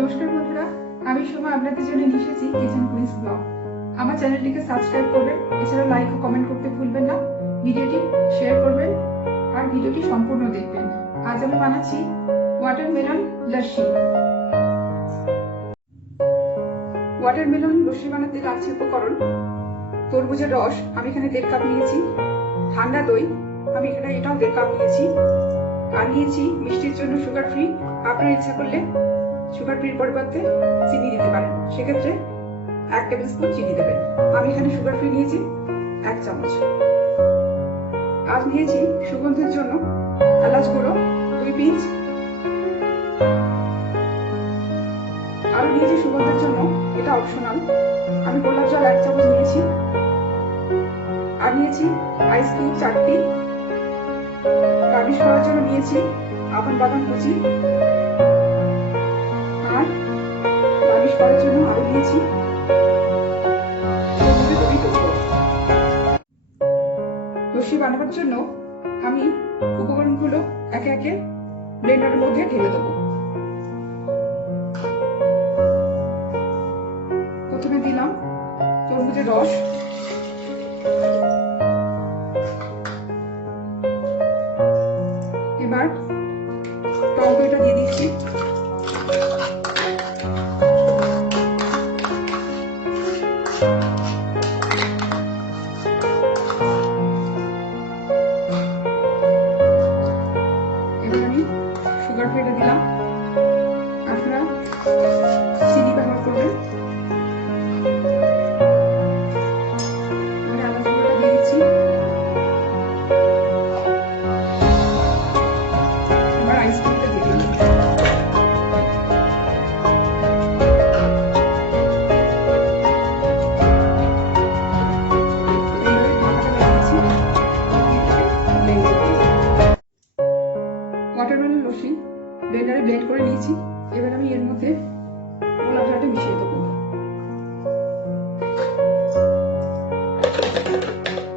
নমস্কার বন্ধুরা, আমি সময় আপনাদের জন্য নিয়ে এসেছি কিচেন কুইজ ব্লগ। আমার চ্যানেলটিকে সাবস্ক্রাইব করবেন, এছাড়া লাইক ও কমেন্ট করতে ভুলবেন না, ভিডিওটি শেয়ার করবেন আর ভিডিওটি সম্পূর্ণ দেখবেন। আজ আমি বানাচ্ছি ওয়াটারমেলন লস্যি। ওয়াটারমেলন লস্যি বানাতে লাগছে উপকরণ: তরমুজের রস আমি এখানে 1.5 কাপ নিয়েছি, ঠান্ডা দই আমি এখানে এটাও 1.5 কাপ নিয়েছি, আর নিয়েছি মিষ্টির জন্য সুগার ফ্রি। আপনার ইচ্ছা করলে সুগার ফ্রির পরিবর্তে চিনি দিতে পারেন, সেক্ষেত্রে 1 টেবিল স্পুন চিনি দেবেন। আমি এখানে সুগার ফ্রি নিয়েছি 1 চামচ। আজ নিয়েছি সুগন্ধের জন্য এলাচ গুঁড়ো 2 পিঞ্চ, আর নিয়েছি সুগন্ধের জন্য, এটা অপশনাল, আমি গোলাপ জল 1 চামচ নিয়েছি, আর নিয়েছি আইস কিউব 4টি। গার্নিশ করার জন্য নিয়েছি আপন বাদাম কুচি, আর গার্নিশ করার জন্য আরো নিয়েছি লস্যি বানাবার জন্য আমি উপকরণগুলো একে একে ব্লেন্ডারের মধ্যে ঢেলে দেবো। প্রথমে দিলাম তরমুজের রস, এবার টক দইটা দিয়ে দিচ্ছি, এবার আমি সুগার ফ্রিটা দিলাম, আপনারা চিনি ব্যবহার করবেন। এবার এলাচ গুঁড়োটা দিয়ে দিচ্ছি, এবার আইস ক্রিমটা দিয়ে দিলাম। ওয়াটারমেলন লস্যি ব্লেন্ডারে ব্লেন্ড করে নিয়েছি, এবার আমি এর মধ্যে গোলাপ জলটা মিশিয়ে দেবো।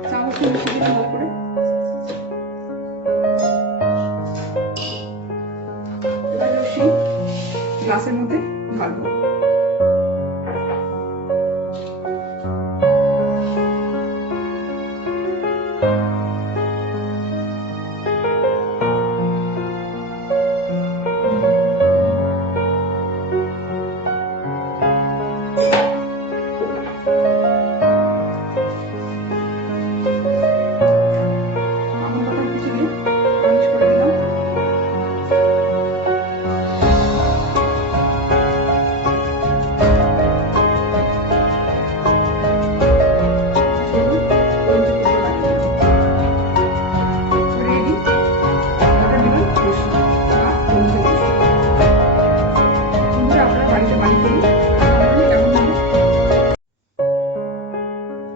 চামচ দিয়ে মিশিয়ে দিলাম ভালো করে। এবার লস্যি গ্লাসের মধ্যে ঢালবো।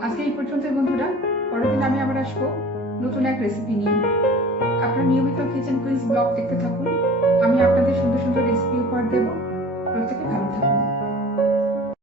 আজকে এই পর্যন্তই বন্ধুরা, পরের দিন আমি আবার আসবো নতুন এক রেসিপি নিয়ে। আপনারা নিয়মিত কিচেন কুইজ ব্লগ দেখতে থাকুন, আমি আপনাদের সুন্দর সুন্দর রেসিপি উপহার দেবো। প্রত্যেকে ভালো থাকুন।